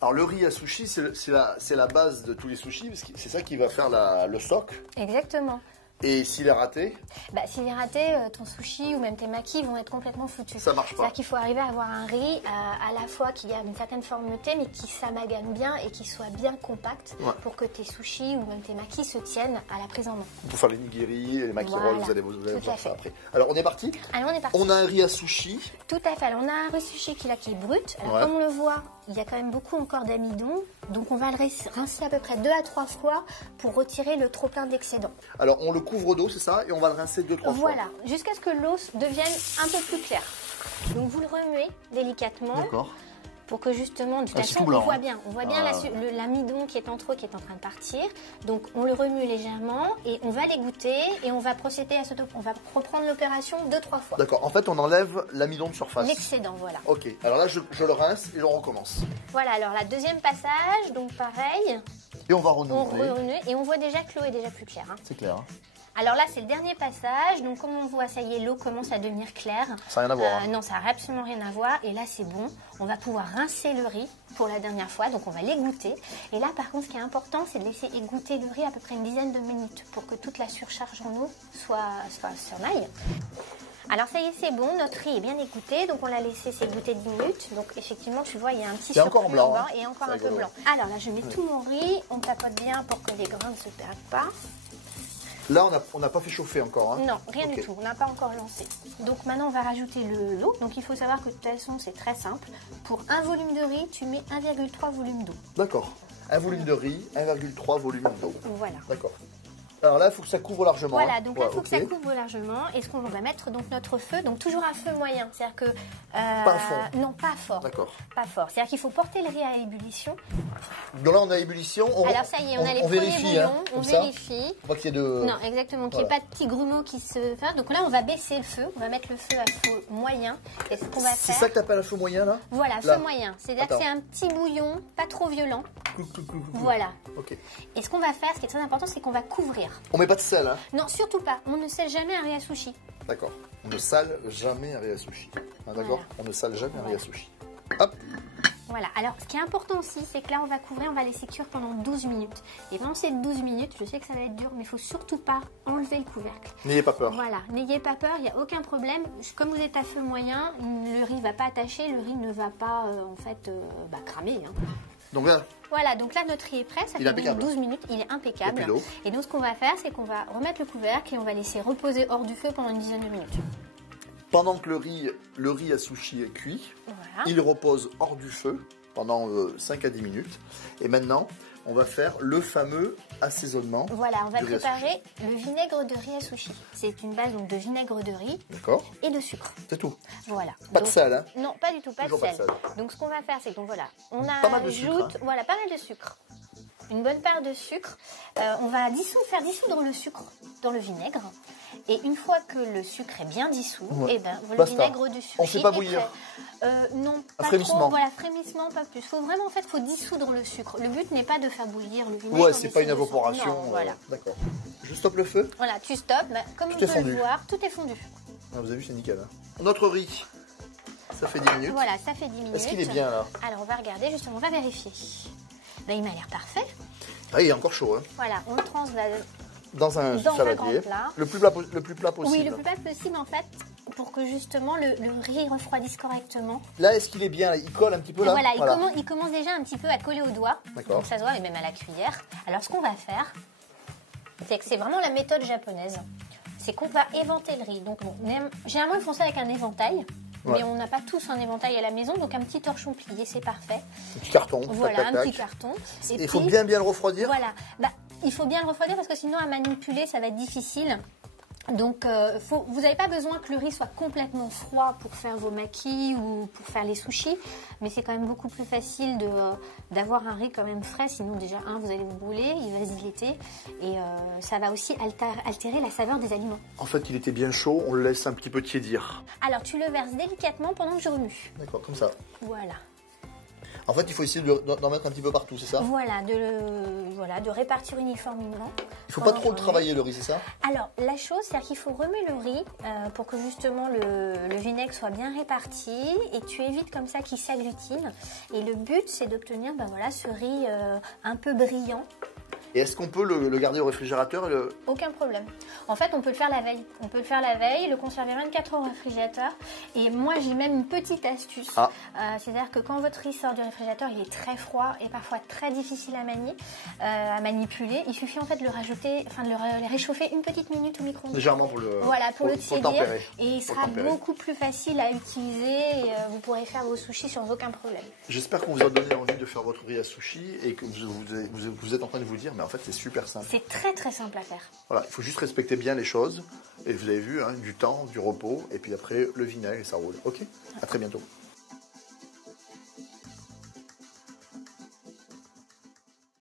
Alors le riz à sushi, c'est la base de tous les sushis, parce que c'est ça qui va faire le socle. Exactement. Et s'il est raté? Bah, s'il est raté, ton sushi ou même tes makis vont être complètement foutus. Ça marche pas. C'est-à-dire qu'il faut arriver à avoir un riz à la fois qui garde une certaine fermeté, mais qui s'amalgame bien et qui soit bien compact pour que tes sushis ou même tes makis se tiennent à la prise en main. Pour faire les nigiri et les maki rolls, vous allez voir ça après. Alors on est parti? Alors on est parti. On a un riz à sushi. Tout à fait. Alors on a un riz sushi qui est brut. Alors comme on le voit, il y a quand même beaucoup encore d'amidon. Donc on va le rincer à peu près 2 à 3 fois pour retirer le trop plein d'excédent. Alors on le couvre d'eau, c'est ça? Et on va le rincer 2-3 fois. Voilà, jusqu'à ce que l'eau devienne un peu plus claire. Donc vous le remuez délicatement. D'accord. Pour que justement, de toute façon, on voit bien l'amidon qui est entre eux, qui est en train de partir. Donc on le remue légèrement et on va l'égoutter et on va procéder à on va reprendre l'opération 2-3 fois. D'accord, en fait on enlève l'amidon de surface. L'excédent, voilà. Ok, alors là je le rince et je recommence. Voilà, alors la deuxième passage, donc pareil. Et on va renouveler. On renoue et on voit déjà que l'eau est déjà plus claire. Hein. C'est clair. Hein. Alors là, c'est le dernier passage. Donc, comme on voit, ça y est, l'eau commence à devenir claire. Ça n'a rien à voir. Non, ça n'a absolument rien à voir. Et là, c'est bon. On va pouvoir rincer le riz pour la dernière fois. Donc, on va l'égoutter. Et là, par contre, ce qui est important, c'est de laisser égoutter le riz à peu près une dizaine de minutes pour que toute la surcharge en eau s'en aille. Alors, ça y est, c'est bon. Notre riz est bien égoutté. Donc, on l'a laissé s'égoutter 10 minutes. Donc, effectivement, tu vois, il y a un petit surplus encore blanc, en bas et encore un peu blanc. Alors là, je mets tout mon riz. On tapote bien pour que les grains ne se perdent pas. Là, on n'a pas fait chauffer encore. Hein. Non, rien du tout. On n'a pas encore lancé. Donc maintenant, on va rajouter l'eau. Donc il faut savoir que de toute façon, c'est très simple. Pour un volume de riz, tu mets 1,3 volume d'eau. D'accord. Un volume de riz, 1,3 volume d'eau. Voilà. D'accord. Alors là, il faut que ça couvre largement. Voilà, donc là, il faut que ça couvre largement. Et ce qu'on va mettre, donc notre feu, donc toujours à feu moyen. C'est-à-dire que... pas fort. Non, pas fort. D'accord. Pas fort. C'est-à-dire qu'il faut porter le riz à ébullition. Donc là, on a ébullition. Alors ça y est, on a les premiers bouillons. Hein, on vérifie. Pas qu'il y ait de... Non, exactement. Qu'il n'y ait pas de petits grumeaux qui se fassent. Donc là, on va baisser le feu. On va mettre le feu à feu moyen. Et ce qu'on va faire... C'est ça que tu appelles un feu moyen, là? Voilà, feu moyen. C'est-à-dire que c'est un petit bouillon, pas trop violent. Voilà. Ok. Et ce qu'on va faire, ce qui est très important, c'est qu'on va couvrir. On met pas de sel, hein? Non, surtout pas. On ne sale jamais un riz à sushi. D'accord. On ne sale jamais un riz à sushi. Ah, d'accord. Voilà. On ne sale jamais un riz à sushi. Hop. Voilà. Alors, ce qui est important aussi, c'est que là, on va couvrir, on va laisser cuire pendant 12 minutes. Et pendant ces 12 minutes, je sais que ça va être dur, mais il faut surtout pas enlever le couvercle. N'ayez pas peur. Voilà. N'ayez pas peur, il n'y a aucun problème. Comme vous êtes à feu moyen, le riz ne va pas attacher, le riz ne va pas, cramer. Hein. Donc là... Voilà, donc là notre riz est prêt, ça fait 12 minutes, il est impeccable. Et donc ce qu'on va faire, c'est qu'on va remettre le couvercle et on va laisser reposer hors du feu pendant une dizaine de minutes. Pendant que le riz à sushi est cuit, il repose hors du feu pendant 5 à 10 minutes. Et maintenant, on va faire le fameux assaisonnement. Voilà, on va préparer le vinaigre de riz à sushi. C'est une base donc de vinaigre de riz et de sucre. C'est tout. Voilà. Pas de sel, hein? Non, pas du tout, pas de sel. Donc ce qu'on va faire, c'est qu'on on ajoute pas mal de sucre. Une bonne part de sucre. On va faire dissoudre le sucre dans le vinaigre. Et une fois que le sucre est bien dissous, le vinaigre du sushi. On ne fait pas bouillir. Non, pas frémissement. trop. Voilà, frémissement, pas plus. Faut vraiment, en fait, faut dissoudre le sucre. Le but n'est pas de faire bouillir le vinaigre. Ouais, c'est pas une évaporation. Non, voilà. D'accord. Je stoppe le feu. Voilà, tu stoppes. Comme on peut le voir, tout est fondu. Ah, vous avez vu, c'est nickel. Hein. Notre riz, ça fait 10 minutes. Voilà, ça fait 10 minutes. Est-ce qu'il est bien là? Alors, on va regarder, justement, on va vérifier. Là, il m'a l'air parfait. Ah, il est encore chaud. Hein. Voilà, on le transvase. Dans un saladier, le plus plat possible. Oui, le plus plat possible en fait, pour que justement le riz refroidisse correctement. Là, est-ce qu'il est bien? Il colle un petit peu là? Voilà, il commence déjà un petit peu à coller au doigt. Donc ça se voit, et même à la cuillère. Alors ce qu'on va faire, c'est que c'est vraiment la méthode japonaise. C'est qu'on va éventer le riz. Donc généralement ils font ça avec un éventail. Mais on n'a pas tous un éventail à la maison, donc un petit torchon plié, c'est parfait. Un petit carton. Voilà, un petit carton. Il faut bien le refroidir. Voilà. Il faut bien le refroidir parce que sinon à manipuler ça va être difficile. Donc vous n'avez pas besoin que le riz soit complètement froid pour faire vos makis ou pour faire les sushis, mais c'est quand même beaucoup plus facile d'avoir un riz quand même frais, sinon déjà vous allez vous brûler, il va se diléter et ça va aussi altérer la saveur des aliments. En fait il était bien chaud, on le laisse un petit peu tiédir. Alors tu le verses délicatement pendant que je remue. D'accord, comme ça. Voilà. En fait, il faut essayer d'en mettre un petit peu partout, c'est ça? Voilà, de répartir uniformément. Il faut pas trop le travailler le riz, c'est ça? Alors, la chose, c'est qu'il faut remuer le riz pour que justement le vinaigre soit bien réparti et tu évites comme ça qu'il s'agglutine. Et le but, c'est d'obtenir ce riz un peu brillant. Et est-ce qu'on peut le garder au réfrigérateur Aucun problème. En fait, on peut le faire la veille. On peut le faire la veille, le conserver 24 heures au réfrigérateur. Et moi, j'ai même une petite astuce. C'est-à-dire que quand votre riz sort du réfrigérateur, il est très froid et parfois très difficile à manier, à manipuler. Il suffit en fait de le réchauffer une petite minute au micro-ondes. Légèrement pour le le tiédir. Et il sera tempérer. beaucoup plus facile à utiliser et vous pourrez faire vos sushis sans aucun problème. J'espère qu'on vous a donné envie de faire votre riz à sushi et que vous êtes en train de vous dire mais en fait c'est super simple. C'est très très simple à faire. Voilà, il faut juste respecter bien les choses et vous avez vu, du temps, du repos et puis après le vinaigre et ça roule. Ok, à très bientôt.